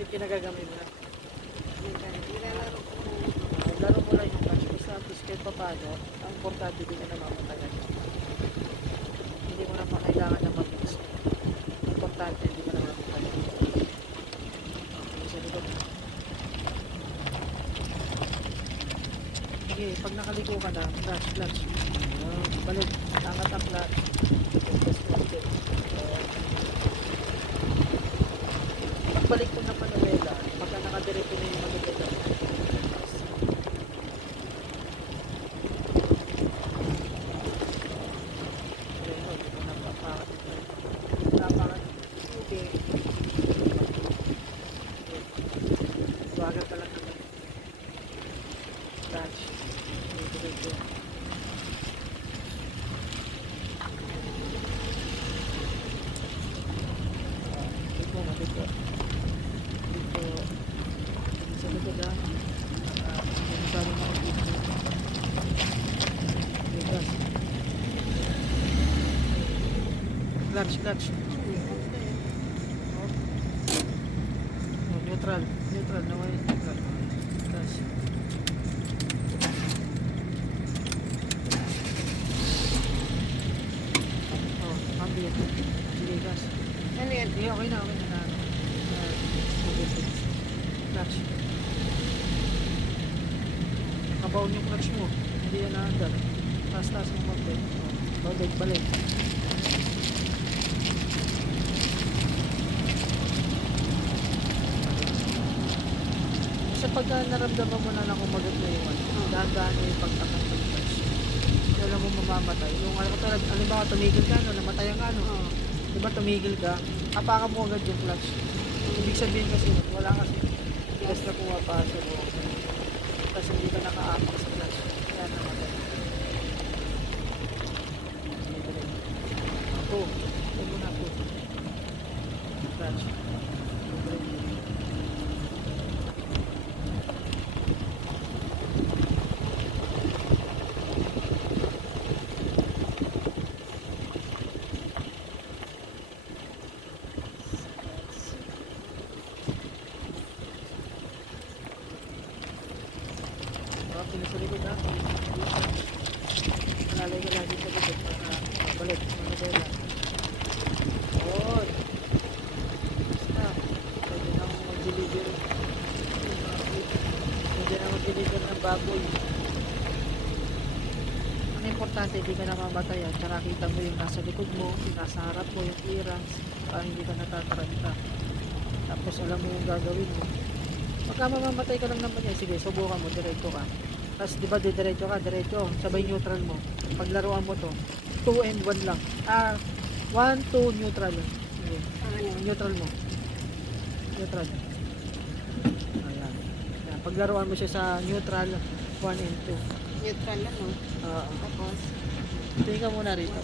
May pinagagamit na. Nilalaro ko na. Laro mo lang yung clutch. Basta at least kahit pa paano, ang importante din na namamatayan. Hindi mo naman kailangan na mag-mix. Ang importante, hindi ka namamatayan. Okay, sa likod na. Sige, pag nakaliko ka na, clutch, clutch. Balik, angat ang clutch. Just one step. Pagbalik ko ng Manuela, pagka nakadiretso na yung Manuela, bagal ka lang naman. Clutch. Diretso. Dito, dito. Dito. Sa likod ah. Yung sabi mo dito. Dito. Clutch, clutch. Oh, neutral. Neutral. Naway neutral. Clutch. Oh, ambient. Sige, gas. Ano yan? Hindi, okay na, okay na. Clutch. Kabaon yung clutch mo. Hindi yan naandar. Taas-taas mo mag-balik. Balik, balik. Sa pagka naramdaman mo na lang kumagat na yung ano, dahan-dahan mo yung pagtakan ng clutch. Hindi alam mo mamamatay. Yung ano, halimbawa tumigil ka, no, namatayan ka, no. Oo. Diba tumigil ka, apakan mo agad yung clutch. Ibig sabihin kasi, wala kasi gas na pumapasok mo. Tapos hindi ka nakaapak sa clutch. Kaya namatay. Ako, ito muna ako. Clutch. Pinasalikod ha. Malalay ka lagi sa likod para balik. Manabela. Good. Basta. Pwede na akong mag-deliver. Pwede na mag-deliver ng baboy. Ang importante, hindi ka na mamatayan. Tsaka kita mo yung nasa likod mo, yung nasa harap mo, yung clearance. Para hindi ka natataranta. Tapos alam mo yung gagawin mo. Pagka mamamatay ka lang naman yan, sige, subukan mo, diretso ka. Tapos di ba diretso ka, diretso, sabay neutral mo. Paglaruan mo to, 2 and 1 lang. 1, 2, neutral. Sige, neutral mo. Neutral. Ayan. Ayan. Paglaruan mo siya sa neutral, 1 and 2. Neutral lang, no? Oo. Tapos, Tingin ka muna rito.